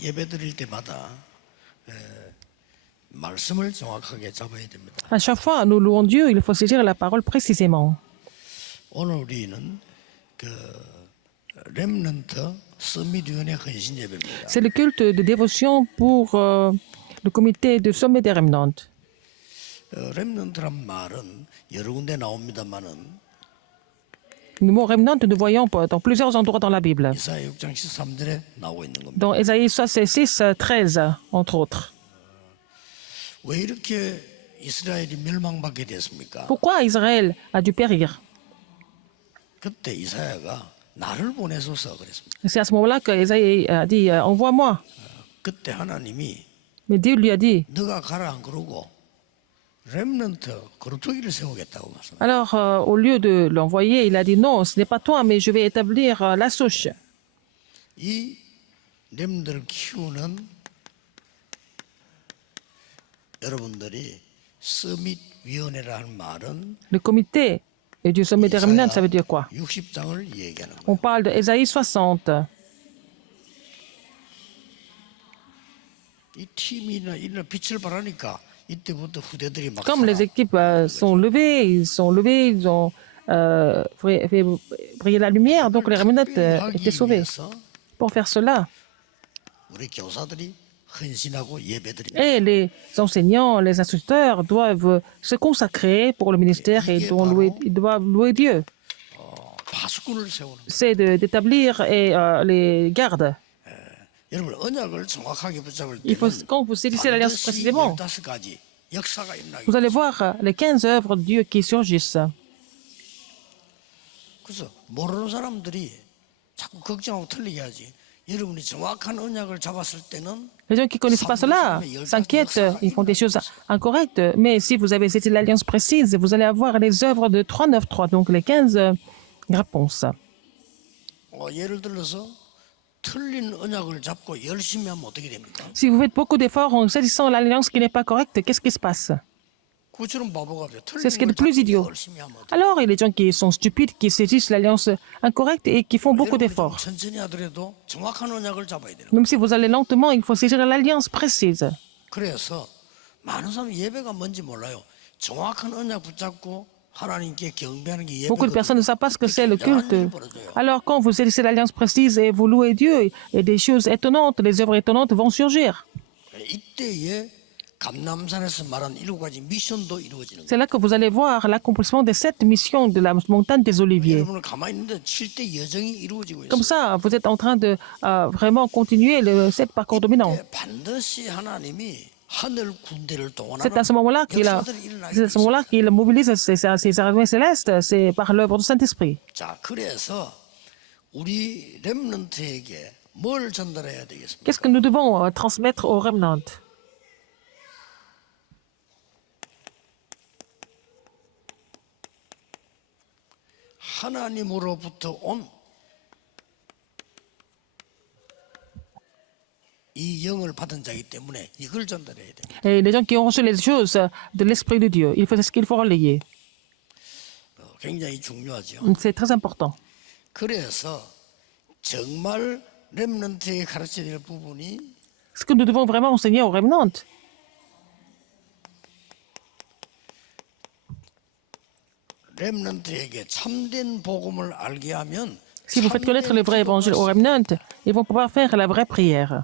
예배드릴 때마다 말씀을 정확하게 잡아야 됩니다. À chaque fois, nous louons Dieu, il faut saisir la parole précisément. 오늘 우리는 그 렘넌트 서밋위원회 헌신 예배입니다. C'est le culte de dévotion pour le comité de sommet des Remnantes. 렘넌트란 말은 여러 군데 나옵니다만은 Le mot remnant, nous voyons dans plusieurs endroits dans la Bible. 이사야 6장 13절에 나오고 있는 겁니다. Dans Ésaïe 66, 13, entre autres. 왜 이렇게 이스라엘이 멸망받게 됐습니까? Pourquoi Israël a dû périr? 그때 이사야가 나를 보내소서 그랬습니다. C'est à ce moment-là que Ésaïe a dit envoie-moi. 그때 하나님이 Mais Dieu lui a dit 너가 가라 안 그러고 렘넌트 거루터기를 세우겠다고 말씀합니다. alors, au lieu de l'envoyer, il a dit non, ce n'est pas toi, mais je vais établir la souche. 이 렘들을 키우는 여러분들이 서밋 위원회라는 말은 Le comité du sommet des Remnantes, ça veut dire quoi? 60장을 얘기하는 거예요. On parle de Ésaïe 60. 이 팀이나 이런 빛을 발하니까 이때부터 후대들이 막 Comme les équipes sont levées, ils ont fait briller la lumière, donc les Remnantes étaient sauvés. 위해서 Pour faire cela, 우리 교사들이 헌신하고 예배드립니다. et les enseignants, les instructeurs doivent se consacrer pour le ministère et ils doivent louer Dieu. 파수꾼을 세우는 거예요. C'est d'établir les gardes. 여러분 언약을 정확하게 붙잡을 Il faut, 때는 quand vous saisissez l'alliance 반드시 précisément, 15가지 역사가 일어나게 vous allez voir les 15 œuvres de Dieu qui surgissent. 그래서 모르는 사람들이 자꾸 걱정하고 틀리게 하지. 여러분이 정확한 언약을 잡았을 때는 Les gens qui ne connaissent pas cela s'inquiètent, ils font des choses incorrectes. Mais si vous avez saisi l'alliance précise, vous allez avoir les œuvres de 393, donc les 15 réponses. 예를 들어서 틀린 언약을 잡고 열심히 하면 어떻게 됩니까? Si vous faites beaucoup d'efforts en saisissant l'alliance qui n'est pas correcte, qu'est-ce qui se passe? 그처럼 바보가 없어요. C'est ce qui est 틀린 le 걸 plus 잡고 idiot. 열심히 하면 어떡해요? Alors, il y a des gens qui sont stupides, qui saisissent l'alliance incorrecte et qui font beaucoup 여러분이 좀 d'efforts. 천천히 하더라도 정확한 언약을 잡아야 돼요. Même si vous allez lentement, il faut saisir l'alliance précise. 그래서 많은 사람이 예배가 뭔지 몰라요. 정확한 언약 붙잡고 하나님께 경배하는 게 Beaucoup de personnes ne savent pas ce que c'est le 굉장한 culte. 일이 벌어져요. Alors, quand vous saisissez l'alliance précise et vous louez Dieu, et des choses étonnantes, des œuvres étonnantes vont surgir. 이때에 감남산에서 말한 7가지 미션도 이루어지는 거예요. C'est là que vous allez voir l'accomplissement des 7 missions de la montagne des Oliviers. 여러분은 가만히 있는데 7대 여정이 이루어지고 Comme 있어요. ça, vous êtes en train de vraiment continuer le 7 parcours dominants. 이때 반드시 하나님이 하늘 군대를 C'est à ce 동원하는 moment-là 역사들이 일어나게 c'est à ce moment-là qu'il mobilise ses armées célestes, c'est par l'œuvre du Saint-Esprit. 자, 그래서 우리 렘넌트에게 뭘 전달해야 되겠습니까? Qu'est-ce que nous devons transmettre aux remnantes? 하나님으로부터 온 이 영을 받은 자이기 때문에 이걸 전달해야 돼. Et les gens qui ont reçu les choses de l'Esprit de Dieu, il faut ce qu'il faut relayer. 굉장히 중요하죠. C'est très important. 그래서 정말 렘넌트에 가르쳐야 될 부분이 Ce que nous devons vraiment enseigner aux remnantes, 렘넌트에게 참된 복음을 알게 하면 si vous faites connaître le vrai évangile aux remnantes, ils vont pouvoir faire la vraie prière.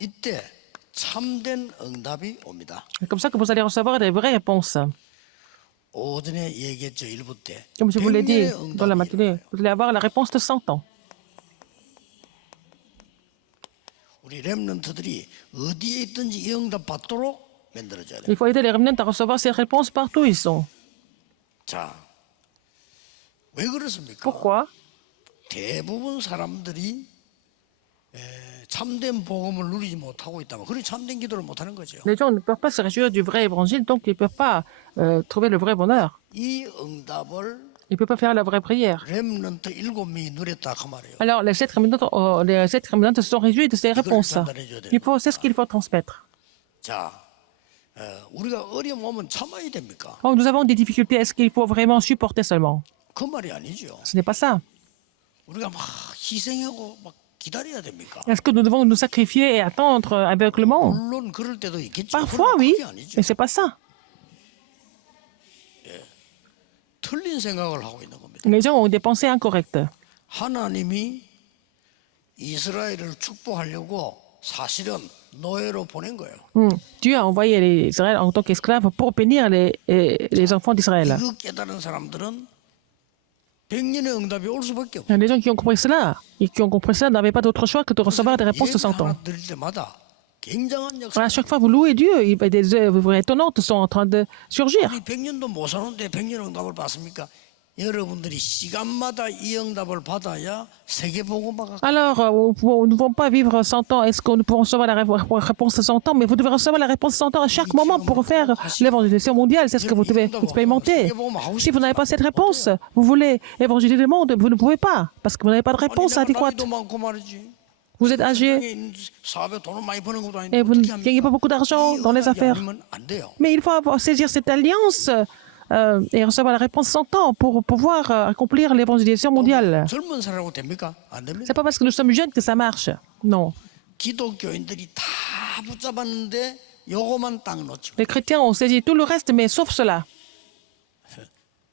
이때 참된 응답이 옵니다. C'est comme ça que vous allez recevoir des vraies réponses. 오전에 얘기했죠. 1부 때. Comme je vous l'ai dit 100년의 dans la 응답이 matinée, vous allez avoir la réponse de 100 ans. 우리 렘넌트들이 어디에 있든지 이 응답 받도록 만들어줘야 돼요. Il faut aider les remnantes à recevoir ces réponses partout où ils sont. 자, 왜 그렇습니까? Pourquoi? 대부분 사람들이 참된 복음을 누리지 못하고 있다면 그래 참된 기도를 못하는 거죠. Les gens ne peuvent pas se réjouir du vrai évangile, donc ils ne peuvent pas trouver le vrai bonheur. 이 응답을 Ils ne peuvent pas faire la vraie prière. 렘넌트 7명이 누렸다 그 말이에요. Alors, les 7 remnantes se sont réjouis de ces réponses. C'est ce qu'il faut transmettre. 자, 우리가 어려움 오면 참아야 됩니까? Oh, nous avons des difficultés. Est-ce qu'il faut vraiment supporter seulement? 그 말이 아니죠. Ce n'est pas ça. 우리가 막 희생하고 막 기다려야 됩니까? Est-ce que nous devons nous sacrifier et attendre aveuglement? 물론 그럴 때도 있겠죠. Parfois, 그러나 oui, 그게 아니죠. mais c'est pas ça. 틀린 생각을 하고 있는 겁니다. Les gens ont des pensées incorrectes. 하나님이 이스라엘을 축복하려고 사실은 노예로 보낸 거예요. Dieu a envoyé les Israël en tant qu'esclaves pour bénir les enfants d'Israël. 이거 깨달은 사람들은 100년의 응답이 올 수밖에 없어요. Les gens qui ont compris cela et qui ont compris cela n'avaient pas d'autre choix que de recevoir des réponses de 예배 100 ans. 하나 드릴 때마다 굉장한 역사. À chaque fois, vous louez Dieu, des œuvres étonnantes sont en train de surgir. 아니 100년도 못 사는데 100년 응답을 받습니까? 여러분들이 시간마다 이 응답을 받아야 세계복음화가 Alors, nous ne pouvons pas vivre 100 ans. Est-ce que nous pouvons recevoir la réponse de 100 ans? Mais vous devez recevoir la réponse de 100 ans à chaque moment pour faire l'évangélisation mondiale. C'est ce que vous devez expérimenter. Si vous n'avez pas cette réponse, vous voulez évangéliser le monde, vous ne pouvez pas, parce que vous n'avez pas de réponse 아니, 내가 adéquate. 나이도 많고 말이지. Vous êtes âgé 사업에 돈을 많이 버는 것도 아닌데 et vous ne 어떻게 합니까? gagnez pas beaucoup d'argent 이 dans les 응답이 affaires. 아니면 안 돼요. Mais il faut saisir cette alliance et recevoir la réponse 100 ans pour pouvoir accomplir l'évangélisation mondiale. 젊은 사람하고 됩니까? 안 됩니다. C'est pas parce que nous sommes jeunes que ça marche. Non. 기독교인들이 다 붙잡았는데 요거만 딱 놓치고 Les chrétiens ont saisi tout le reste, mais sauf cela.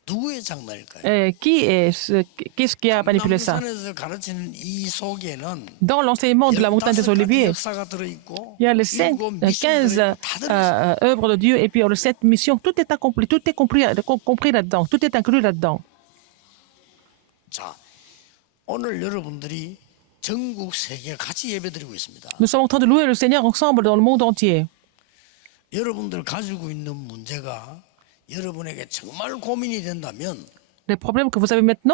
누구의 장난일까요? Qu'est-ce qui a manipulé ça? 남산에서 가르치는 이 속에는 Dans l'enseignement de la montagne des 15가지 Oliviers, 역사가 들어있고 il y a les 15 œuvres de Dieu et puis les 7 missions. Tout est accompli, tout est compris là-dedans, tout est inclus là-dedans. 자, 오늘 여러분들이 전국 세계 같이 예배드리고 있습니다. Nous sommes en train de louer le Seigneur ensemble dans le monde entier. 여러분들 가지고 있는 문제가 여러분에게 정말 고민이 된다면 Les problèmes que vous avez maintenant,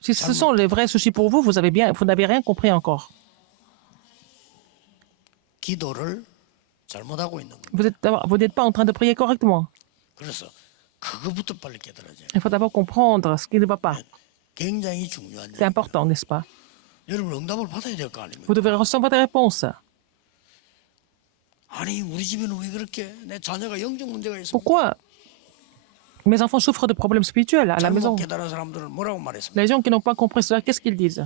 si ce sont les vrais soucis pour vous, vous n'avez rien compris encore. 기도를 잘못하고 있는 겁니다. Vous n'êtes pas en train de prier correctement. 그래서 그거부터 빨리 깨달아져요. Il faut d'abord comprendre ce qui ne va pas. 굉장히 중요한 C'est 일. important, n'est-ce pas? 여러분 응답을 받아야 될 거 아닙니까? Vous devez recevoir des réponses. 아니 우리 집에는 왜 그렇게 내 자녀가 영적 문제가 있어? Pourquoi mes enfants souffrent de problèmes spirituels à la maison? 잘못 깨달은 사람들은 뭐라고 말했습니까? Les gens qui n'ont pas compris cela, qu'est-ce qu'ils disent?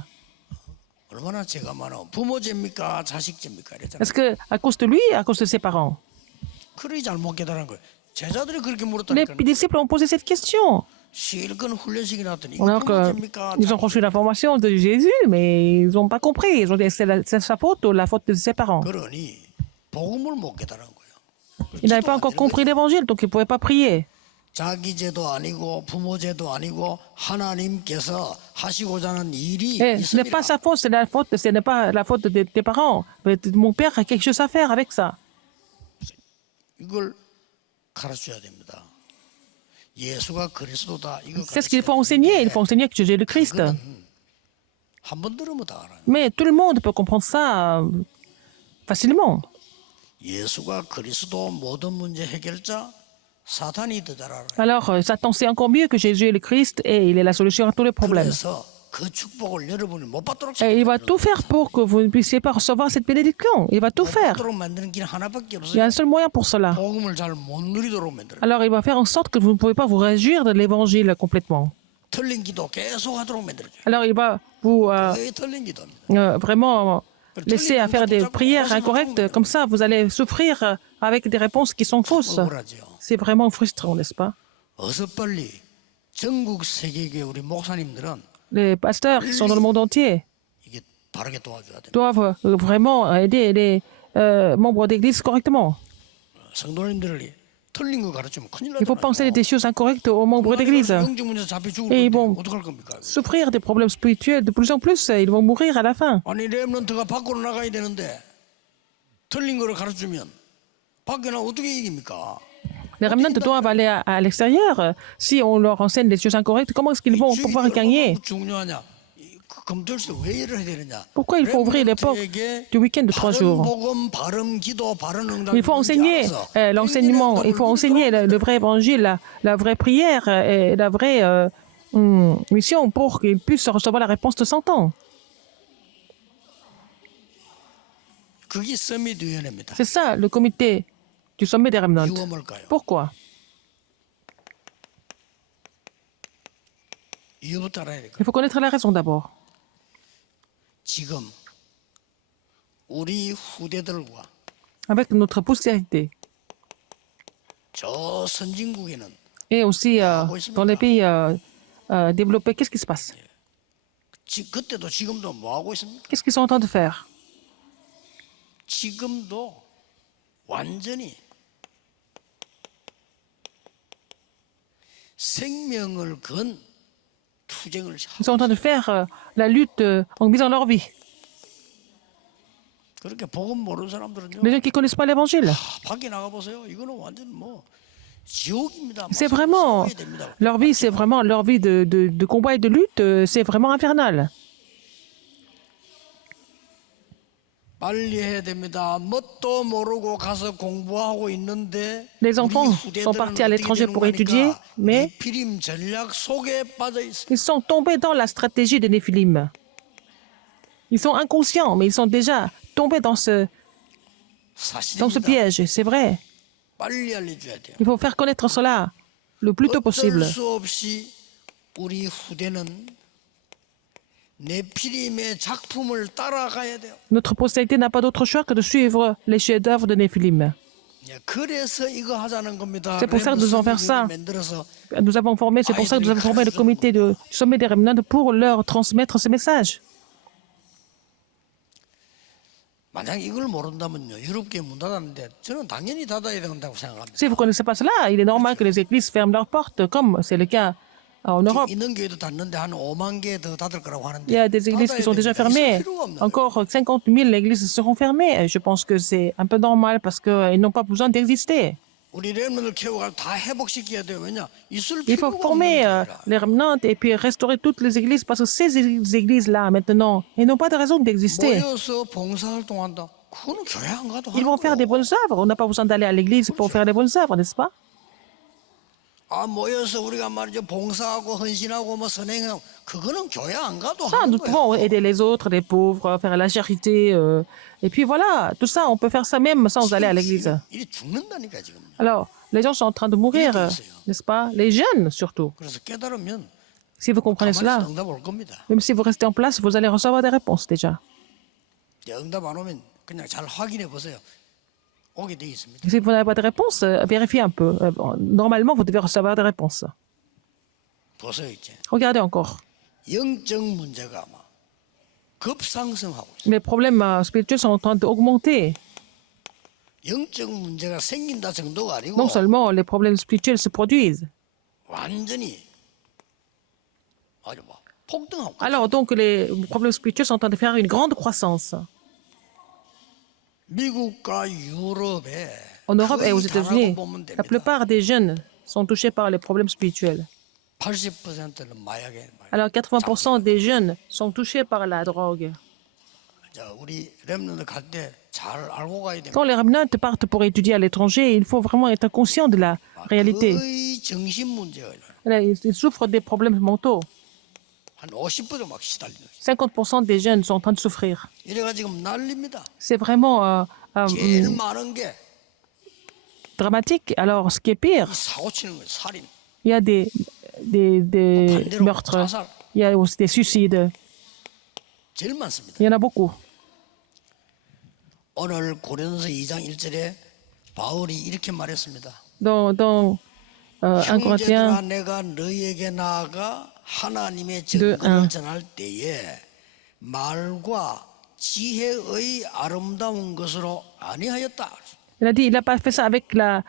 얼마나 죄가 많아. 부모 죄입니까? 자식 죄입니까? 이랬잖아요. Est-ce que à cause de lui, à cause de ses parents? 그러니 잘못 깨달은 거예요. 제자들이 그렇게 Les 물었다니까. disciples ont posé cette question. 실컷 훈련식이 나왔더니 이거 Alors 부모 que 죄입니까? ils ont reçu l'information de Jésus, mais ils n'ont pas compris. Ils ont dit c'est sa faute ou la faute de ses parents. 그러니 복음을 못 깨달은 거예요. Ils n'avaient pas encore compris l'évangile, donc ils ne pouvaient pas prier. 자기 죄도 아니고 부모 죄도 아니고 하나님께서 하시고자 하는 일이 Et ce n'est 있습니다. pas sa faute, ce n'est pas la faute de tes parents. Mais mon père a quelque chose à faire avec ça. 이걸 가르쳐야 됩니다. 예수가 그리스도다. 이거 C'est ce qu'il faut enseigner. Il faut enseigner que Jésus est le Christ. 한번 들으면 다 알아요. Mais tout le monde peut comprendre ça facilement. 예수가 그리스도 모든 문제 해결자, 사탄이 더 잘 알아요. Alors, Satan sait encore mieux que Jésus est le Christ et il est la solution à tous les problèmes. 그래서 그 축복을 여러분이 못 받도록 Et il va tout faire pour que vous ne puissiez pas recevoir cette bénédiction. Il va tout faire. 받도록 만드는 길 하나밖에 Il y a 없어요. un seul moyen pour cela. 복음을 잘 못 누리도록 만들어요. Alors, il va faire en sorte que vous ne pouvez pas vous réjouir de l'évangile complètement. 틀린 기도 계속 하도록 만들어줘요. Alors, il va vous 거의 틀린 기도입니다. vraiment laisser à faire des prières incorrectes. Comme ça, vous allez souffrir avec des réponses qui sont fausses. 억울하죠. C'est vraiment frustrant, n'est-ce pas? 어서 빨리 전국 세계교회 우리 목사님들은 Les pasteurs qui sont dans le monde entier 이게 바르게 도와줘야 됩니다. doivent vraiment aider les membres d'église correctement. 성도님들이 틀린 거 가르치면 큰일 Il faut 나잖아요. penser des choses incorrectes aux membres d'église. 영적 문제 잡혀 죽을 Et 건데 bon. 어떡할 겁니까? Souffrir des problèmes spirituels de plus en plus, ils vont mourir à la fin. 아니 렘넌트가 밖으로 나가야 되는데 틀린 거를 가르치면 밖에 나 어떻게 이깁니까? Les remnants doivent aller à l'extérieur. Si on leur enseigne des choses incorrectes, comment est-ce qu'ils vont pouvoir gagner? 중요하냐? 금토일시대 왜 일을 해야 되느냐? Pourquoi il faut ouvrir les portes du week-end de 3 jours? 복음, 바른 기도, 바른 응답. Il faut enseigner l'enseignement, il faut enseigner le vrai évangile, la vraie prière et la vraie mission pour qu'ils puissent recevoir la réponse de 100 ans. 그게 서밋 위원회입니다. C'est ça, le comité du sommet des remnants. 이유가 뭘까요? Pourquoi? 이유부터 알아야 될까요? Il faut connaître la raison d'abord. 지금 우리 후대들과 avec notre postérité. 저 선진국에는 Et aussi dans les pays développés, qu'est-ce qui se passe? 그때도 지금도 뭐 하고 있습니까? Qu'est-ce qu'ils sont en train de faire? 지금도 완전히 생명을 건 투쟁을 Ils sont en train de faire la lutte en misant leur vie. 그렇게 복음 모르는 사람들은요. Les gens qui ne connaissent pas l'évangile, 밖에 나가 보세요. 이거는 완전 뭐 지옥입니다. c'est vraiment leur vie, c'est vraiment leur vie de combat et de lutte, c'est vraiment infernal. 빨리 해야 됩니다. 뭣도 모르고 가서 공부하고 있는데 Les enfants sont partis à l'étranger pour étudier, mais 피림 전략 속에 빠져 있어요. ils sont tombés dans la stratégie des Néphilim. Ils sont inconscients, mais ils sont déjà tombés dans ce 사실입니다. piège. C'est vrai. 빨리 알려줘야 돼요. Il faut faire connaître cela le plus tôt 어쩔 possible. 수 없이 우리 후대는 네피림의 작품을 따라가야 돼요. Notre postérité n'a pas d'autre choix que de suivre les chefs-d'œuvre de Néphilim. 그래서 이거 하자는 겁니다. C'est pour ça que nous allons faire ça. 만들어서 Nous avons formé, c'est pour ça que nous avons formé le comité du sommet des Remnants pour leur transmettre ce message. 만약 이걸 모른다면요, 유럽계 문 닫았는데 저는 당연히 닫아야 된다고 생각합니다. Si vous ne connaissez pas cela, il est normal que les églises ferment leurs portes, comme c'est le cas en Europe. 있는 교회도 닫는데 한 5만 개 더 닫을 거라고 하는데. Il y a des églises qui sont déjà fermées. Encore 50 000 églises seront fermées. Et je pense que c'est un peu normal parce qu'ils n'ont pas besoin d'exister. 우리 렘넌을 키워가 다 회복시켜야 돼요. 왜냐? 있을 Il faut 필요가 former 없는 거라. les remnants et puis restaurer toutes les églises parce que ces églises-là, maintenant, elles n'ont pas de raison d'exister. 모여서 봉사활동한다. 그거는 교회 안 가도 Ils 하는 vont faire des 거고. bonnes œuvres. On n'a pas besoin d'aller à l'église pour faire des bonnes œuvres, n'est-ce pas? 아 모여서 우리가 말이죠 봉사하고 헌신하고 뭐 선행하고 그거는 교회 안 가도 Ça, 하는 nous 거예요. pouvons aider les autres, les pauvres, faire la charité. Et puis voilà, tout ça, on peut faire ça même sans aller à l'église. 일이 죽는다니까 지금. Alors, les gens sont en train de mourir, n'est-ce pas? Les jeunes surtout. 그래서 깨달으면 Si vous comprenez 가만히 cela, 있어도 응답 올 겁니다. même si vous restez en place, vous allez recevoir des réponses déjà. 이제 응답 안 오면 그냥 잘 확인해 보세요. 오게 돼 있습니다. Si vous n'avez pas de réponse, vérifiez un peu. Normalement, vous devez recevoir des réponses. 보세요 이제 Regardez encore. 영적 문제가 막 급상승하고 있어요. Les problèmes spirituels sont en train d'augmenter. 영적 문제가 생긴다 정도가 아니고 Non seulement les problèmes spirituels se produisent. 완전히 아주 막 폭등하고 있어요. Alors, donc, les problèmes spirituels sont en train de faire une grande croissance. 미국과 유럽에 En Europe et aux 거의 다라고 États-Unis, 보면 la 됩니다. plupart des jeunes sont touchés par les problèmes spirituels. 80%는 마약에 Alors, 80% des jeunes sont touchés par la drogue. 자, 우리 렘넌트 갈 때 잘 알고 가야 됩니다. Quand les remnants partent pour étudier à l'étranger, il faut vraiment être conscient de la réalité. 거의 정신 문제가 Là, ils souffrent des problèmes mentaux. 한 50% 막 시달리는 거죠. 50% des jeunes sont en train de souffrir. 이래가 지금 난립니다. C'est vraiment 제일 많은 게 이 dramatique. Alors, ce qui est pire, 사고 치는 거예요. 살인. il y a des 반대로 meurtres, 자살 il y a aussi des suicides. 제일 많습니다. Il y en a beaucoup. 오늘 고린도서 2장 1절에 바울이 이렇게 말했습니다. Dans 1 Corinthiens 형제들아 내가 너희에게 나아가 하나님의 네, 증거를 전할 때에 말과 지혜의 아름다운 것으로 아니하였다. il a dit, il n'a pas fait ça avec la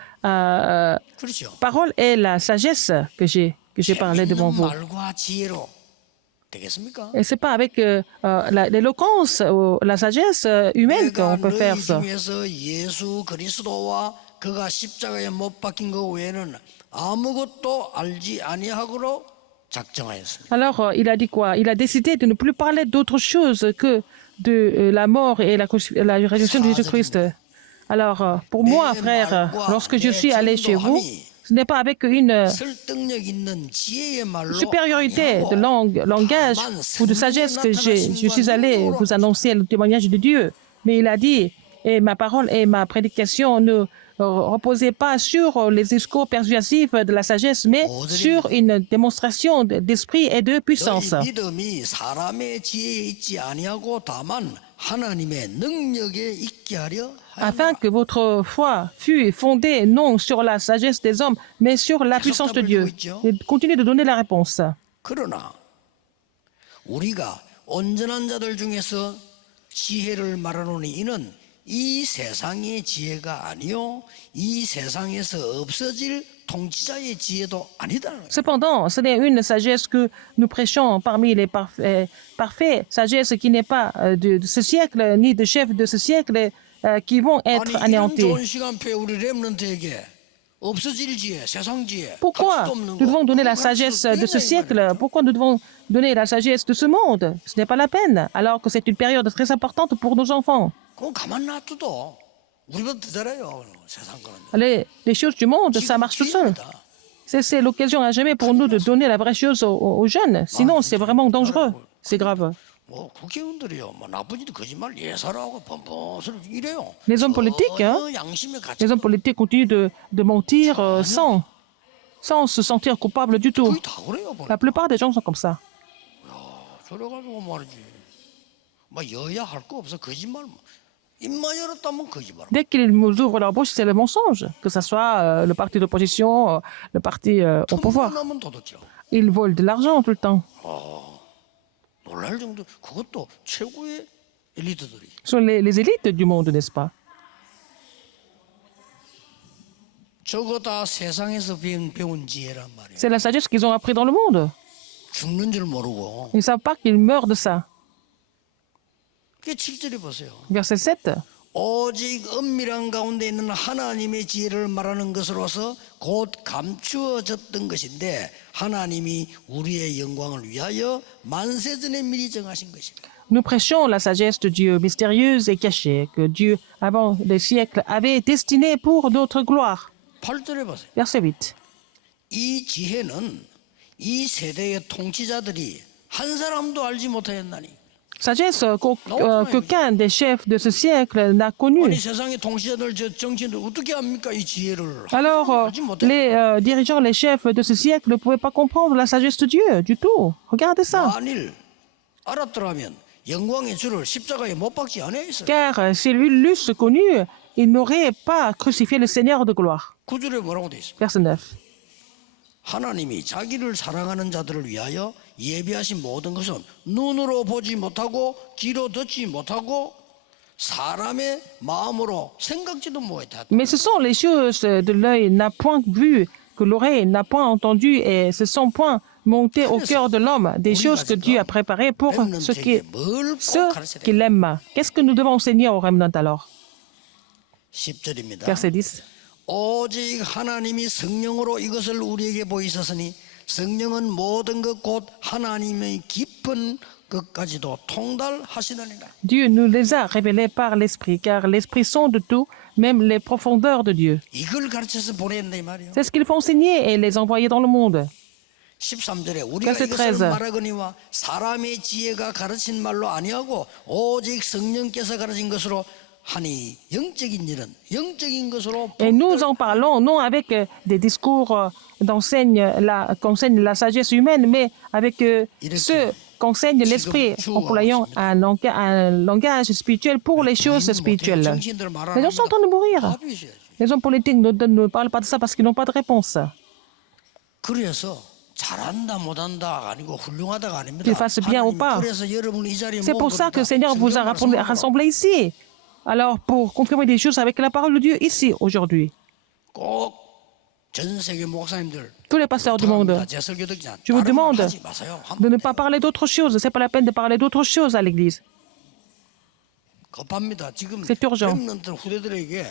그렇죠. parole et la sagesse que j'ai parlé devant 재밌는 vous. 말과 지혜로 되겠습니까? Et c'est pas avec l'éloquence ou la sagesse humaine 내가 qu'on peut 너희 faire ça. 중에서 예수 그리스도와 그가 십자가에 못 박힌 것 외에는 아무것도 알지 아니하고로 작정하였습니다. Alors, il a dit quoi? Il a décidé de ne plus parler d'autre chose que de la mort et la résurrection de Jésus-Christ. Alors, pour moi, frère, lorsque je suis allé chez vous, ce n'est pas avec une 설득력 있는 지혜의 말로 supériorité de 아니하고 langage ou de sagesse que je suis allé vous annoncer le témoignage de Dieu. Mais il a dit, et ma parole et ma prédication ne reposaient pas sur les discours persuasifs de la sagesse, mais sur une démonstration d'esprit et de puissance. 너희 믿음이 사람의 지혜에 있지 아니하고 다만 하나님의 능력에 있게 하려 Afin que votre foi fût fondée non sur la sagesse des hommes, mais sur la puissance de Dieu. Et continuez de donner la réponse. 그러나 우리가 온전한 자들 중에서 지혜를 말하노니 이는 이 세상의 지혜가 아니요 이 세상에서 없어질 통치자의 지혜도 아니다. Cependant, ce n'est une sagesse que nous prêchons parmi les parfaits, sagesse qui n'est pas de ce siècle, ni de chefs de ce siècle, qui vont être 아니 이런 anéantis. 좋은 시간표에 우리 렘넌트에게 없어질 지혜, 세상 지혜, Pourquoi 가치도 없는 nous 거, devons donner la 그런 sagesse 가르쳐서 de ce 되냐, 이 siècle? 말이야. Pourquoi nous devons donner la sagesse de ce monde? Ce n'est pas la peine, alors que c'est une période très importante pour nos enfants. 그건 가만 놔둬도 우리보다 더 잘해요. 세상 거는. Les choses du monde, ça marche tout seul. 기회입니다. C'est l'occasion à jamais pour nous de donner la vraie chose aux jeunes. Sinon, c'est vraiment dangereux. C'est grave. 뭐 국회의원들이요, 뭐 나쁜 짓 거짓말 예사라고 뻔뻔스럽게 이래요. Les hommes politiques, hein, 전혀 양심의 가치. les hommes politiques continuent de mentir sans se sentir coupables du tout. 거의 다 그래요. 보니까. La plupart des gens sont comme ça. 저래가지고 말이지. 뭐 여야 할 거 없어 거짓말. 입만 열었다면 거짓말. Dès qu'ils nous ouvrent leur bouche, c'est le mensonge. Que ce soit le parti d'opposition, le parti au pouvoir. 틈나면 도둑질. Ils volent de l'argent tout le temps. 놀랄 정도. 그것도 최고의 엘리트들이. Ce sont les élites du monde, n'est-ce pas? 저거 다 세상에서 배운 지혜란 말이에요. C'est la sagesse qu'ils ont appris dans le monde. 죽는 줄 모르고. Ils ne savent pas qu'ils meurent de ça. 그게 7절에 보세요. Verset 7. 오직 은밀한 가운데 있는 하나님의 지혜를 말하는 것으로서 곧 감추어졌던 것인데 하나님이 우리의 영광을 위하여 만세전에 미리 정하신 것입니다. Nous prêchons la sagesse de Dieu mystérieuse et cachée que Dieu, avant des siècles, avait destinée pour notre gloire. 8절에 보세요. Verset 8. 이 지혜는 이 세대의 통치자들이 한 사람도 알지 못하였나니. Sagesse qu'aucun des chefs de ce siècle n'a connue. 아니 세상의 통치자들 저 정치인들 어떻게 합니까 이 지혜를? Alors, 알지 못해. les dirigeants, les chefs de ce siècle ne pouvaient pas comprendre la sagesse de Dieu du tout. Regardez ça. 만일 알았더라면 영광의 주를 십자가에 못 박지 않았어요. Car s'ils l'eussent connu, ils n'auraient pas crucifié le Seigneur de gloire. 9절에 뭐라고 돼 있어요? Verset 9. 하나님이 자기를 사랑하는 자들을 위하여 예비하신 모든 것은 눈으로 보지 못하고 귀로 듣지 못하고 사람의 마음으로 생각지도 못했다. Mais ce sont les choses de l'œil n'a point vu, que l'oreille n'a point entendu, et ce sont point montés au cœur de l'homme, des choses que Dieu a préparées pour ceux qui l'aiment. Qu'est-ce que nous devons enseigner au remnant alors? 10절입니다. Verset 10. 오직 하나님이 성령으로 이것을 우리에게 보이셨으니 성령은 모든 것 곧 하나님의 깊은 것까지도 통달하시느니라. Dieu nous les a révélés par l'Esprit, car l'Esprit sonde tout, même les profondeurs de Dieu. 이걸 가르쳐서 보낸다 이 말이에요. C'est ce qu'il faut enseigner et les envoyer dans le monde. 13절에 우리가 Verset 이것을 13. 말하거니와 사람의 지혜가 가르친 말로 아니하고 오직 성령께서 가르친 것으로 하니 영적인 일은 영적인 것으로 Et nous en parlons non avec des discours qu'enseigne la sagesse humaine, mais avec ceux qu'enseigne l'Esprit, employant un langage spirituel pour les choses spirituelles. Les gens sont en train de mourir. Les hommes politiques ne parlent pas de ça parce qu'ils n'ont pas de réponse. 그래서 잘한다 못한다 아니고 훌륭하다가 아닙니다. Qu'ils fassent bien ou pas. 그래서 여러분을 이 자리에 C'est pour ça que le Seigneur vous a 모으고 rassemblé ici. Alors, pour confirmer des choses avec la parole de Dieu ici, aujourd'hui. 꼭전 세계 목사님들 Tous les pasteurs du monde, 제 설교 듣지 않- je vous 다른 말 demande 하지 마세요. de ne pas parler d'autre chose. Ce n'est pas la peine de parler d'autre chose à l'Église. 급합니다. 지금 C'est urgent. 렘넌트 후대들에게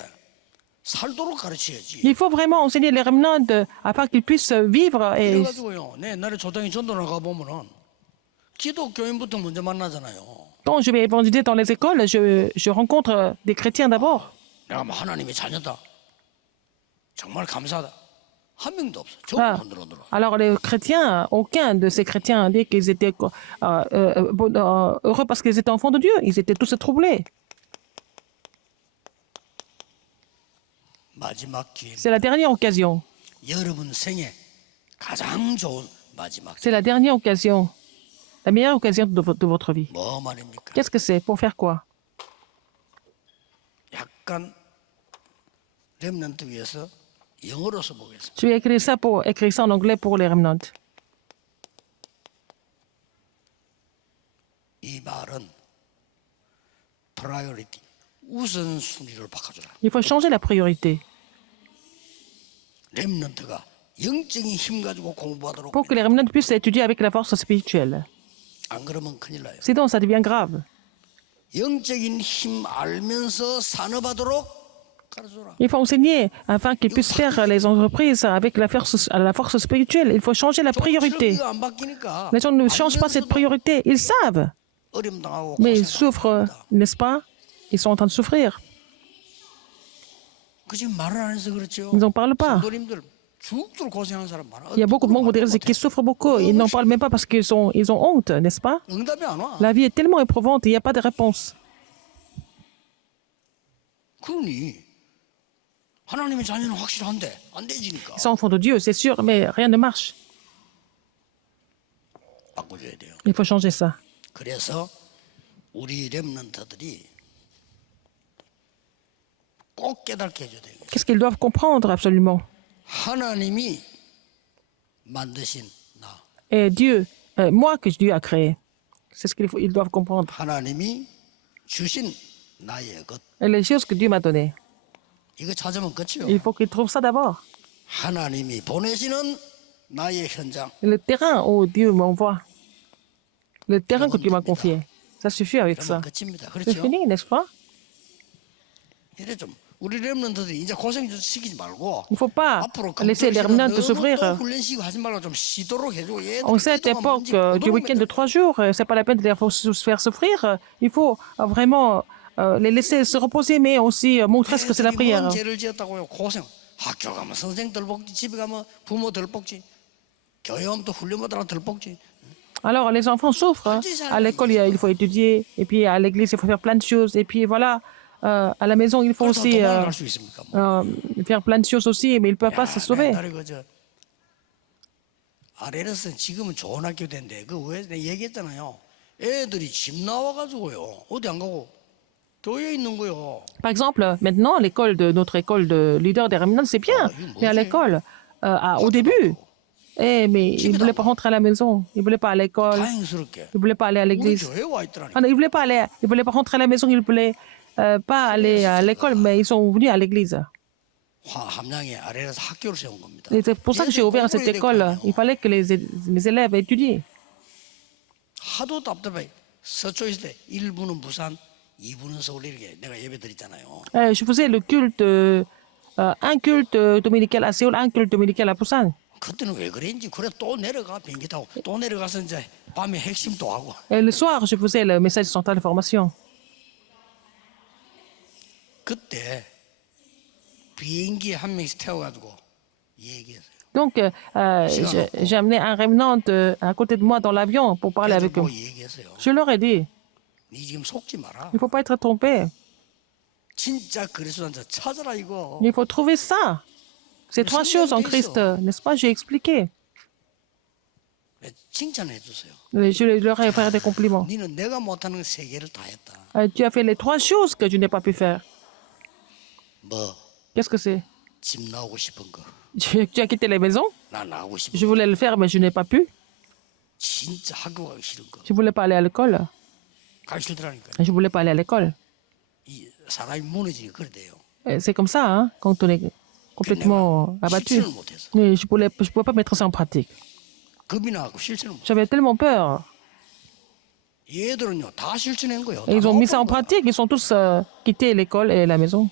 살도록 가르쳐야지. Il faut vraiment enseigner les remnants afin qu'ils puissent vivre. Et 그래가지고요. 내 옛날에 조당이 전도 나가 보면은 기독교인부터 먼저 만나잖아요. quand je vais évangéliser dans les écoles, je rencontre des chrétiens d'abord. 내가 뭐 하나님의 자녀다. 정말 감사하다. 한 명도 없어. 전부 Ah. 흔들흔들어. Alors les chrétiens, aucun de ces chrétiens a dit qu'ils étaient heureux parce qu'ils étaient enfants de Dieu. Ils étaient tous troublés. 마지막 기회. C'est la dernière occasion. 여러분 생애 가장 좋은 마지막. C'est la dernière occasion. La meilleure occasion de votre vie. 뭐 말입니까? Qu'est-ce que c'est? Pour faire quoi? 약간 렘넌트 위해서 영어로 써보겠습니다. Je vais écrire ça en anglais pour les remnants. 이 말은 프라이어리티 우선순위를 바꿔줘라. Il faut changer la priorité 렘넌트가 영적인 힘 가지고 공부하도록. pour que les remnants puissent étudier avec la force spirituelle. 안 그러면 큰일 나요. Sinon, ça devient grave. 영적인 힘 알면서 산업하도록 가르쳐라. Il faut enseigner afin qu'ils puissent faire les entreprises avec la force spirituelle. Il faut changer la priorité. 이거 안 바뀌니까 Les gens ne changent pas cette priorité. Ils savent, 어려움 당하고 mais ils 고생하고 souffrent, 있다. n'est-ce pas? Ils sont en train de souffrir. 그 지금 말을 안 해서 그렇죠. Ils n'en parlent pas. 성도님들 죽도록 고생하는 사람 많아. Il y a beaucoup de membres d'église qui souffrent beaucoup. Ils n'en parlent même pas parce qu'ils ont honte, n'est-ce pas? 응답이 안 와. La vie est tellement éprouvante et il n'y a pas de réponse. 그러니 하나님의 자녀는 확실한데 안 되지니까 Ils sont enfants de Dieu, c'est sûr, mais rien ne marche. 바꿔줘야 돼요. Il faut changer ça. 그래서 우리 렘넌트들이 꼭 깨닫게 해줘야 돼요. Qu'est-ce qu'ils doivent comprendre absolument? 하나님이 만드신 나, Et Dieu, moi que Dieu a créé. C'est ce qu'ils doivent comprendre. 하나님이 주신 나의 것, Et les choses que Dieu m'a données. 이거 찾으면 끝이요. Il faut qu'ils trouvent ça d'abord. 하나님이 보내시는 나의 현장, Et le terrain où Dieu m'envoie. Le terrain que Dieu m'a confié. Ça suffit avec ça. 그러면 끝입니다. C'est 그렇죠? fini, n'est-ce pas? 이래 좀 우리 렘넌트들이 이제 고생 좀 시키지 말고 Il ne faut pas 앞으로 laisser les remnants de souffrir. 훈련시키고 하지 말고 좀 쉬도록 해주고 En cette époque du week-end de 3 jours, c'est pas la peine de les faire souffrir. Il faut vraiment les laisser se reposer, mais aussi montrer ce que c'est la prière. 죄를 지었다고요. 고생. 학교 가면 선생 덜 복지, 집에 가면 부모 덜 복지, 교회 오면 또 훈련 받으라 덜 복지. Alors, les enfants souffrent. Hein. À l'école, il faut étudier. Et puis, à l'église, il faut faire plein de choses. Et puis, voilà, à la maison, il faut aussi 도망갈 수 있습니까? faire plein de choses aussi, mais ils ne peuvent pas se sauver. 옛날에 그저 아레르스는 지금은 좋은 학교 된대. 그 왜 내가 얘기했잖아요. 애들이 집 나와가지고요. 어디 안 가고 교회에 있는 거요. Par exemple, maintenant, l'école de notre école de leader des remnants, c'est bien. Mais à l'école, au début, mais ils ne voulaient pas rentrer à la maison. Ils ne voulaient pas à l'école. 다행스럽게 Ils ne voulaient pas aller à 우리 l'église. 교회에 와 있더라니까. Ah non, ils voulaient pas rentrer à la maison. Ils ne voulaient pas aller à l'école, mais ils sont venus à l'église. 함양에 아레르스 학교를 세운 겁니다. Et c'est pour ça que j'ai ouvert cette école. Il fallait que les élèves étudient. 하도 답답해. 서초 있을 때 1부는 부산, 2부는 서울 이렇게 내가 예배 드리잖아요. Je faisais le culte, un culte dominical à Séoul, un culte dominical à Busan. 그때는 왜 그랬는지 그래 또 내려가 비행기 타고 또 내려가서 이제 밤에 핵심 또 하고. Et le soir, je faisais le message central de formation. 그때 비행기에 한 명씩 태워가지고 얘기했어요. Donc, j'ai amené un remnant à côté de moi dans l'avion pour parler avec eux. 뭐 얘기했어요. Je leur ai dit, 니 지금 속지 마라. il ne faut pas être trompé. 진짜 그리스도한테 찾아라 이거. Il faut trouver ça. Ces trois choses en Christ, n'est-ce pas? J'ai expliqué. 칭찬해 주세요. Je leur ai fait des compliments. 니는 내가 못하는 세 개를 다 했다. Tu as fait les trois choses que je n'ai pas pu faire. 뭐 Qu'est-ce que c'est? 집 나오고 싶은 거. Tu as quitté les maisons? 나 나오고 싶은 Je 거. voulais le faire, mais je n'ai pas pu. 진짜 학교 가기 싫은 거. Je ne voulais pas aller à l'école. 가기 싫더라니까. Je ne voulais pas aller à l'école. 이 사람이 무너지니 그래 돼요. C'est comme ça, hein, quand on est complètement abattu. 실천을 못해서. Mais je ne pouvais pas mettre ça en pratique. 겁이 나고 실천을 못. J'avais tellement peur. 얘들은요 다 실천한 거예요. Et ils ont mis ça en pratique. Ils sont tous quittés l'école et la maison.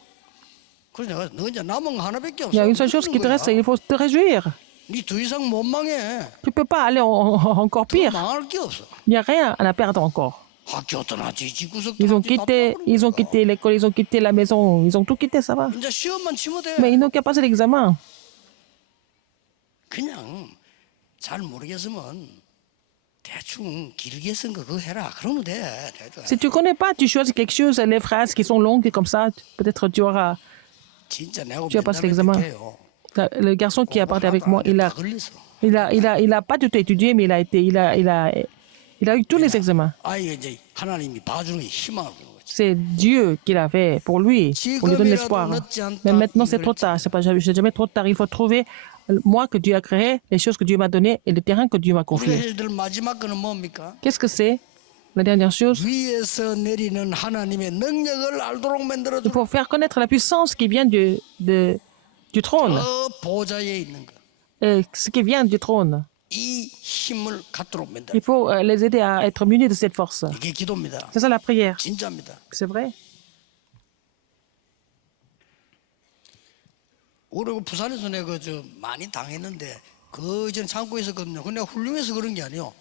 그래서 내가 너 이제 남은 거 하나밖에 없어. Il y a une seule chose qui te reste, il faut te réjouir. 니더 이상 못 망해. Tu ne peux pas aller encore 더 pire. 망할 게 없어. Il n'y a rien à perdre encore. 학교 떠나지, 집구석 Ils ont 떠나지, 다 quitté l'école, ils ont quitté la maison, ils ont tout quitté, ça va. 이제 시험만 치면 돼. Mais ils n'ont qu'à passer l'examen. 그냥 잘 모르겠으면 대충 길게 쓴 거 그거 해라. 그러면 돼. 대충. Si tu ne connais pas, tu choisis quelque chose, les phrases qui sont longues comme ça, peut-être tu auras 진짜 내가 Tu as passé 맨날 l'examen. 해요. Le garçon qui a parlé avec moi, 다 걸렸어. il a pas du tout étudié, mais il a eu tous les examens. 아이가 이제 하나님이 봐주는 게 희망을 주는 거지. C'est Dieu qui l'a fait pour lui donne l'espoir. Mais maintenant, c'est trop tard. C'est jamais trop tard. Il faut trouver moi que Dieu a créé, les choses que Dieu m'a données et le terrain que Dieu m'a 우리가 confié. 해야 될 마지막 거는 뭡니까? Qu'est-ce que c'est? La dernière chose, 위에서 내리는 하나님의 능력을 알도록 만들어 il 주는 faut faire connaître la puissance qui vient du trône. 저 보좌에 있는 거. Et ce qui vient du trône. 이 힘을 갖도록 만들어. Il faut les aider à être munis de cette force. 이게 기도입니다. C'est ça la prière. 진짜입니다. C'est vrai. 우리 부산에서 내가 저 많이 당했는데 그 전 참고 있었거든요. 근데 내가 훌륭해서 그런 게 아니에요.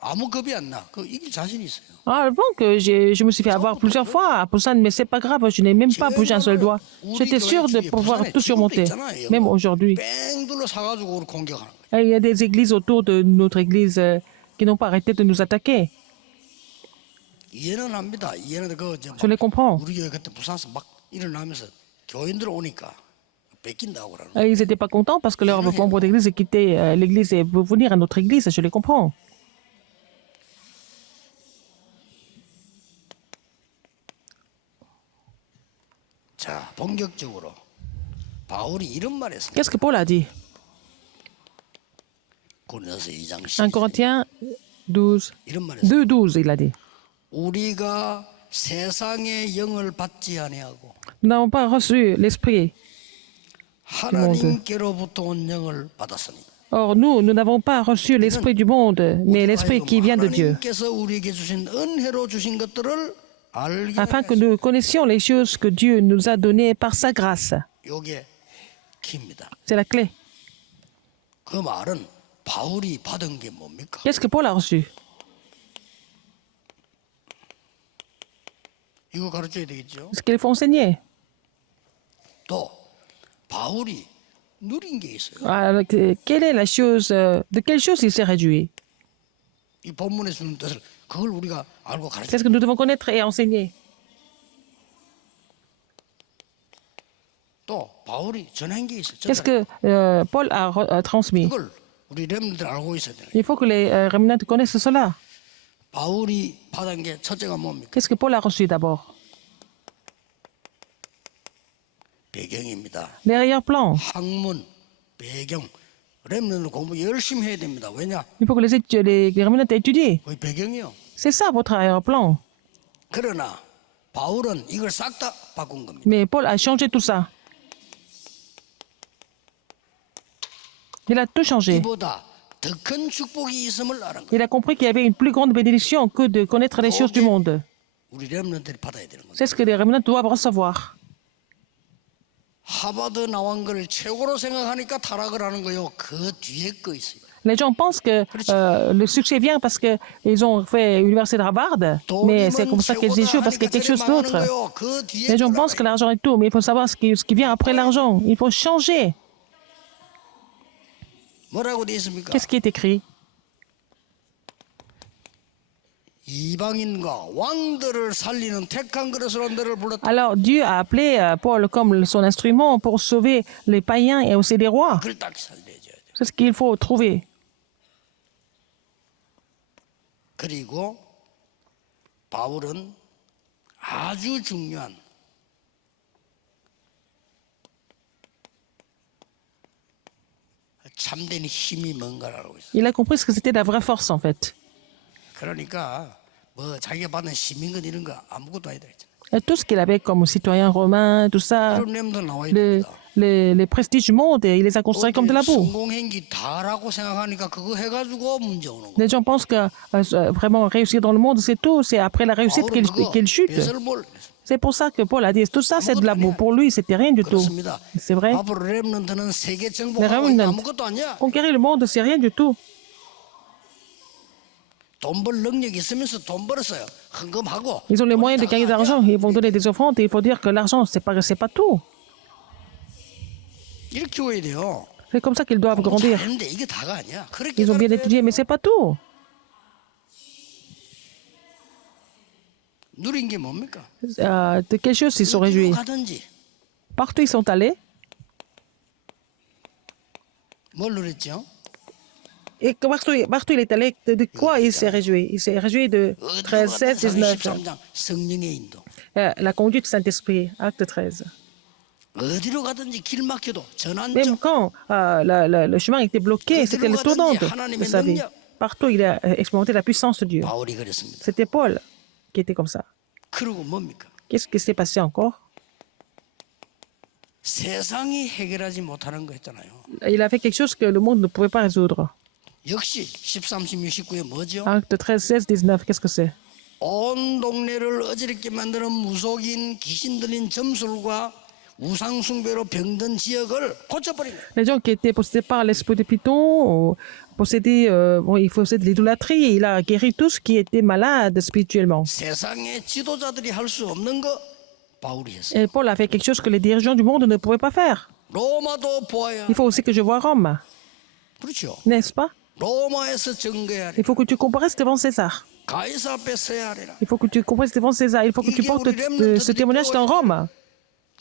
아무 겁이 안 나. 그 이길 자신이 있어요. Ah, bon, que je me suis fait avoir plusieurs fois à Busan, mais c'est pas grave, je n'ai même pas bougé un seul doigt. J'étais sûr de pouvoir tout surmonter, même aujourd'hui. 뺑둘러 사가지고 우리 공격하는 거예요. Et il y a des églises autour de notre église qui n'ont pas arrêté de nous attaquer. 이해는 합니다. 이해는 Je les comprends. 우리 교회 그때 부산에서 막 일어나면서 교인들 오니까 뺏긴다고 그러는. Et ils n'étaient pas contents parce que leurs membres d'église quittaient l'église et veulent venir à notre église, je les comprends. 자, 본격적으로 바울이 이런 말했습니다. Qu'est-ce que Paul a dit? 고린도서 2장 1 10절 Corinthiens 12, 이런 말했습니다. 2:12, il a dit. 우리가 세상의 영을 받지 아니하고 Nous n'avons pas reçu l'esprit. 하나님께로부터 온 영을 받았으니 Or, nous n'avons pas reçu l'esprit du monde, mais l'esprit qui vient de Dieu, 하나님께서 우리에게 주신 은혜로 주신 것들을 알게 afin que 하소서. nous connaissions les choses que Dieu nous a données par sa grâce. 요게 키입니다. C'est la clé. 그 말은 바울이 받은 게 뭡니까? Qu'est-ce que Paul a reçu? 이거 가르쳐야 되겠죠. Ce qu'il faut enseigner. 또 바울이 누린 게 있어요. Quelle est la chose, de quelle chose il s'est réjoui? 이 본문에 주는 뜻을 그걸 우리가 알고 가르쳐. C'est ce que nous devons connaître et enseigner. 또 바울이 전한 게 있어요. Qu'est-ce que Paul a transmis? 이걸 우리 렘들 알고 있어야 돼요. Il faut que les rémanents connaissent cela. 바울이 받은 게 첫째가 뭡니까? Qu'est-ce que Paul a reçu d'abord? 배경입니다. L'arrière-plan. 학문, 배경, 렘넌을 공부 열심히 해야 됩니다. 왜냐? Il faut que les rémanents aient étudié. 거의 배경이요. C'est ça votre arrière-plan. 그러나 바울은 이걸 싹 다 바꾼 겁니다. Mais Paul a changé tout ça. Il a tout changé. 이보다 더 큰 축복이 있음을 아는 거예요. Il a compris qu'il y avait une plus grande bénédiction que de connaître les choses du monde. 우리 렘넌들이 받아야 되는 거예요. C'est ce que les rémanents doivent recevoir. 하버드 나온 걸 최고로 생각하니까 타락을 하는 거요. 그 뒤에 거 있어요. Les gens pensent que le succès vient parce qu'ils ont fait l'université de Harvard, mais c'est comme ça qu'ils échouent parce qu'il y a quelque chose d'autre. 그 뒤에 Les gens 거라고 pensent que l'argent est tout, mais il faut savoir ce qui vient après l'argent. Il faut changer. 뭐라고 돼 있습니까? Qu'est-ce qui est écrit? 이방인과 왕들을 살리는 택한 그릇으로 너를 불렀다. Alors Dieu a appelé Paul comme son instrument pour sauver les païens et aussi les rois. 그걸 딱 살려줘야 돼. C'est ce qu'il faut trouver. 그리고 바울은 아주 중요한 참된 힘이 뭔가를 알고 있어요. Il a compris ce que c'était la vraie force en fait. 그러니까 뭐 자기가 받는 시민권 이런 거 아무것도 아니다 했잖아요. Et tout ce qu'il avait comme citoyen romain, tout ça, 이런 렘도 나와야 les, 됩니다. les prestiges du monde, il les a considérés comme de la boue. 성공행기 다라고 생각하니까 그거 해가지고 문제 오는 거예요. Les gens pensent que vraiment réussir dans le monde, c'est tout. C'est après la réussite 바울은 그거 qu'il chute. 배설볼 C'est pour ça que Paul a dit tout ça, c'est de la boue. Pour lui, c'était rien du tout. 그렇습니다. C'est vrai. 앞으로 렘넌트는 세계 Les 정복하고 있는 remnants. 아무것도 아니야. Conquérir le monde, c'est rien du tout. 돈 벌 능력이 있으면서 돈 벌었어요. 헌금하고. Ils ont les moyens de gagner de l'argent. Ils vont donner des offrandes et il faut dire que l'argent, c'est pas tout. 이렇게 키워야 돼요. C'est comme ça qu'ils doivent grandir. 잘했는데 이게 다가 아니야. 그렇게 Ils ont bien 가르쳐야 étudié, mais c'est pas tout. 누린 게 뭡니까? De quelle chose ils sont 어디로 réjouis? 가든지 Partout ils sont allés. 뭘 누렸죠? Et que partout il est allé, de quoi il s'est réjoui? Il s'est réjoui de 어디로 13, 가든 16, 19. 13장 성령의 인도. La conduite du Saint-Esprit, acte 13. 어디로 가든지 길 막혀도 Même 전환점. quand le chemin était bloqué, c'était le tournant de sa vie. Partout, il a expérimenté la puissance de Dieu. 바울이 그랬습니다. C'était Paul qui était comme ça. 그리고 뭡니까? Qu'est-ce qui s'est passé encore? 세상이 해결하지 못하는 거 했잖아요. Il a fait quelque chose que le monde ne pouvait pas résoudre. 역시 13, 16, 19에 뭐죠? Acte 13, 16, 19, qu'est-ce que c'est? 온 동네를 어지럽게 만드는 무속인 귀신 들린 점술과 우상 숭배로 병든 지역을 고쳐버린 거예요. Les gens qui étaient possédés par l'esprit de Python, possédés, il faisait de l'idolâtrie. Il a guéri tous qui étaient malades spirituellement. 세상의 지도자들이 할 수 없는 거 바울이 했어요. Et Paul a fait quelque chose que les dirigeants du monde ne pouvaient pas faire. 로마도 보아야. Il faut aussi que je voie Rome, 그렇죠. n'est-ce pas? 로마에서 증거해야 돼. Il faut que tu comparaisses devant César. 가이사 앞에 서야 하리라. Il faut que tu comparaisses devant César. Il faut que tu portes ce témoignage dans Rome.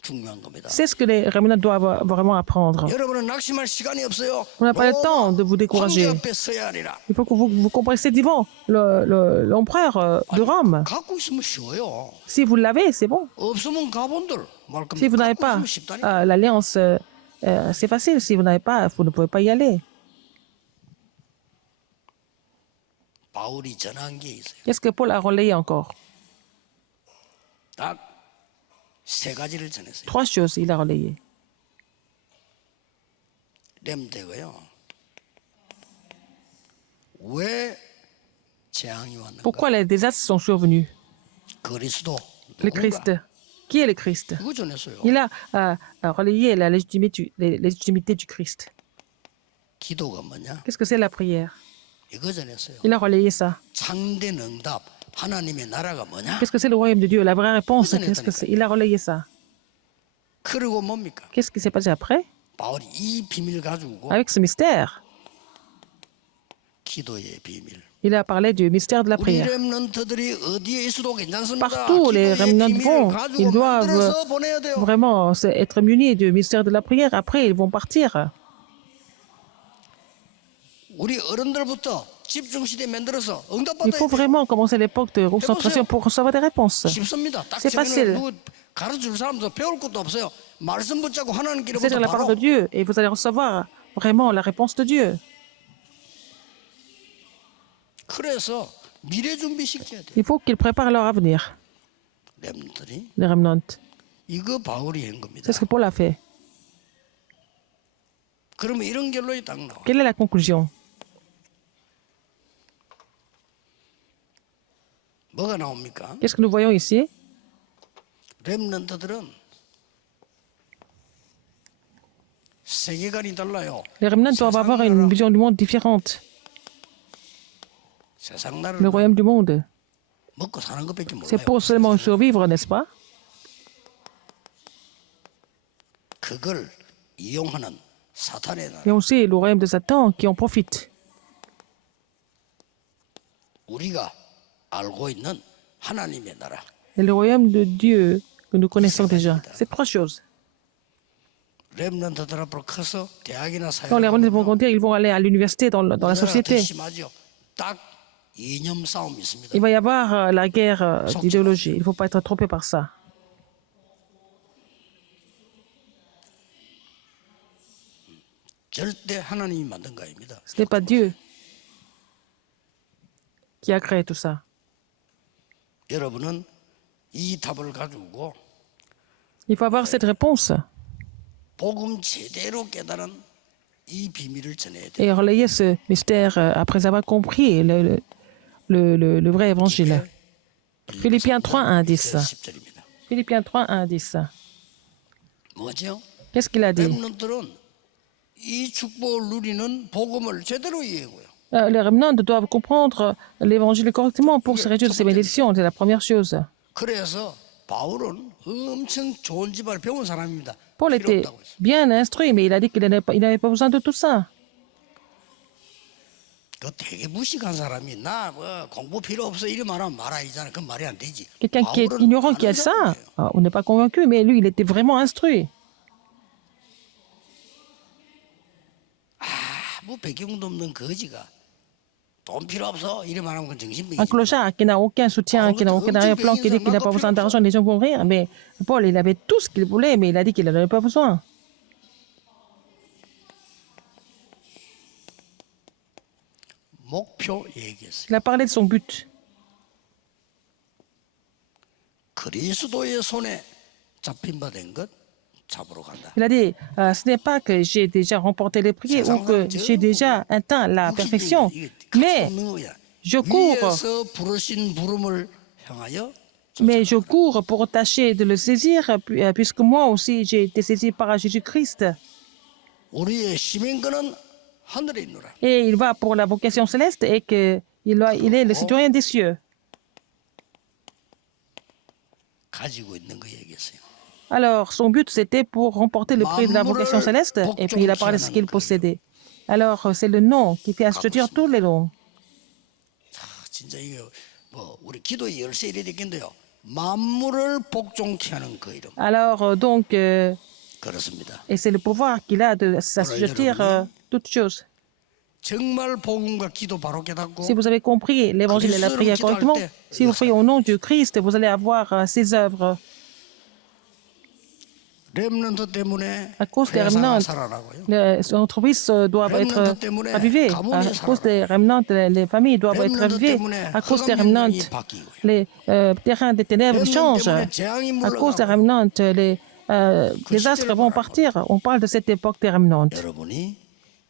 중요한 겁니다. C'est ce que les remnants doivent vraiment apprendre. 여러분은 낙심할 시간이 없어요. On n'a pas le temps de vous décourager. 황제 앞에 서야 하리라. Il faut que vous comparaissiez devant l'empereur de Rome. 갖고 있으면 쉬워요. Si vous l'avez, c'est bon. 없으면 가본들 말 Si vous n'avez pas l'alliance, c'est facile. Si vous n'avez pas, vous ne pouvez pas y aller. 바울이 전한 게 있어요. Qu'est-ce que Paul a relayé encore? 딱 세 가지를 전했어요. 3 choses, il a relayé. 렘되고요. 왜 재앙이 왔는가? Pourquoi les désastres sont survenus? 그리스도 Le Christ. Qui est le Christ? 그거 전했어요. Il a relayé la légitimité du Christ. 기도가 뭐냐? Qu'est-ce que c'est la prière? 이거 전했어요. Il a relayé ça. 참된 응답. 하나님의 나라가 뭐냐? Qu'est-ce que c'est le royaume de Dieu? La vraie réponse, qu'est-ce que c'est? Il a relayé ça. 그리고 뭡니까? Qu'est-ce qui s'est passé après? 바울이 이 비밀 가지고 Avec ce mystère, 기도의 비밀. il a parlé du mystère de la 우리 prière. 렘넌트들이 어디에 있어도 괜찮습니다. Partout où les remnants 기도의 vont, 비밀을 가지고 ils doivent 만들어서 보내야 돼요. vraiment être munis du mystère de la prière. Après, ils vont partir. 우리 어른들부터 집중시대 만들어서 Il 응답받아야 faut 돼요. vraiment commencer l'époque de concentration pour recevoir des réponses. 쉽습니다. 딱 C'est facile. 누구 가르칠 사람도 배울 것도 없어요. 말씀 붙잡고 C'est 하나님께로부터 la parole de 바로 Dieu et vous allez recevoir vraiment la réponse de Dieu. 그래서 미래 준비시켜야 돼요. Il faut qu'ils préparent leur avenir, 렘들이 les remnants. 이거 바울이 한 겁니다. C'est ce que Paul a fait. 그러면 이런 결론이 딱 나와. Quelle est la conclusion? 뭐가 나옵니까? Qu'est-ce que nous voyons ici? 렘넌트들은 세계관이 달라요. Les remnants doivent avoir une vision du monde différente. 세상 Le 나라를 royaume du monde, 먹고 사는 것밖에 c'est 몰라요. pour seulement survivre, n'est-ce pas? 그걸 이용하는 사탄의 나라. Il y a aussi le royaume de Satan qui en profite. 우리가 알고 있는 하나님의 나라. Et le royaume de Dieu que nous connaissons déjà. C'est 3 choses. 렘넌트들 앞으로 커서 대학이나 Quand les remnants vont 사회를 grandir, ils vont aller à l'université, dans la société. 심하죠. 딱 이념 싸움이 있습니다. Il va y avoir la guerre d'idéologie. Il ne faut pas être trompé par ça. 절대 하나님이 만든 거 아닙니다. Ce n'est pas Dieu qui a créé tout ça. 여러분은 이 답을 가지고 Il faut avoir cette réponse 복음 제대로 깨달은 이 비밀을 전해야 돼요. et relayer ce mystère après avoir compris le vrai évangile. Philippiens 3, 1, 10. 10절입니다. Philippiens 3, 1, 10. 뭐죠? Qu'est-ce qu'il a dit? 렘넌트는 이 축복을 누리는 복음을 제대로 이해하고요. Les remnants doivent comprendre l'évangile correctement pour se réjouir de ces bénédictions. C'est la première chose. 그래서 바울은 엄청 좋은 집안을 배운 사람입니다. Paul 필요 était 없다고 했어요. bien instruit, mais il a dit qu'il n'avait pas besoin de tout ça. 그 되게 무식한 사람이 나 뭐 공부 필요 없어 이리 말하면 말아야잖아. 그건 말이 안 되지. Quelqu'un qui est 바울은 ignorant qui a 아는 ça, 사람이에요. on n'est pas convaincu, mais lui, il était vraiment instruit. 아무 배경도 없는 거지가 돈 필요 없어 이리 말하면 그건 Un 정신병이지. clochard qui n'a aucun soutien, qui n'a aucun arrière-plan, qui dit qu'il n'a pas besoin d'argent, les gens vont rire. Mais Paul, il avait tout ce qu'il voulait, mais il a dit qu'il n'en avait pas besoin. 목표 얘기했어요. Il a parlé de son but. 그리스도의 손에 잡힌 바 된 것 잡으러 간다. Il a dit, ce n'est pas que j'ai déjà remporté les prix ou que j'ai déjà atteint la perfection, mais je cours, 위에서 부르신 부름을 향하여 je cours pour tâcher de le saisir, puisque moi aussi j'ai été saisi par Jésus-Christ. 우리의 시민권은 하늘에 있노라. Et il va pour la vocation céleste et qu'il il est le citoyen des cieux. 가지고 있는 거 얘기했어요. Alors, son but, c'était pour remporter le prix de la vocation céleste, et puis il a parlé de ce qu'il possédait. Alors, c'est le nom qui fait assujettir tous les noms. 진짜 이게 뭐 우리 기도의 열쇠 이래 되겠는데요. 만물을 복종케 하는 그 이름. Alors, donc, 그렇습니다. et c'est le pouvoir qu'il a de s'assujettir toutes choses. 정말 복음과 기도 바로 깨닫고 Si vous avez compris l'évangile et la prière correctement, si vous priez au nom du Christ, vous allez avoir ses œuvres. 렘넌트 때문에 À cause des 회사가 remnants, 살아나고요. les entreprises doivent être ravivées. À cause des remnants, les familles doivent être ravivées. À cause des remnants, les terrains des ténèbres changent. À cause des remnants, les désastres vont partir. On parle de cette époque des remnants. 여러분이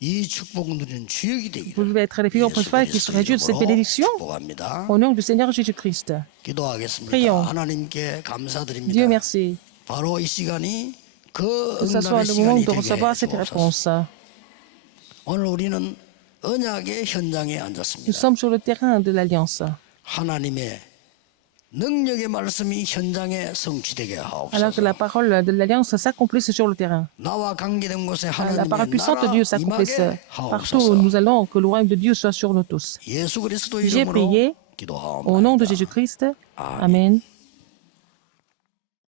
이 축복 누리는 주역이 되기를 Vous devez être les figures principales qui se réjouissent de cette bénédiction 축복합니다. au nom du Seigneur Jésus-Christ. 기도하겠습니다. Prions. 하나님께 감사드립니다. Dieu merci. 바로 이 시간이 그 Que ce soit 응답의 le moment 시간이 de 되게 recevoir cette 해주옵소서. réponse. 오늘 우리는 언약의 현장에 Nous 앉았습니다. sommes sur le terrain de l'Alliance. 하나님의 능력의 말씀이 현장에 성취되게 Alors que 하옵소서. la parole de l'Alliance s'accomplisse sur le terrain. 나와 관계된 곳에 La 하나님의 parole puissante de 나라 Dieu s'accomplisse 임하게 partout où 하옵소서. nous allons, que le royaume de Dieu soit sur nous tous. 예수 그리스도 J'ai 이름으로 prié au nom de 기도하옵나이다. Jésus-Christ. Amen.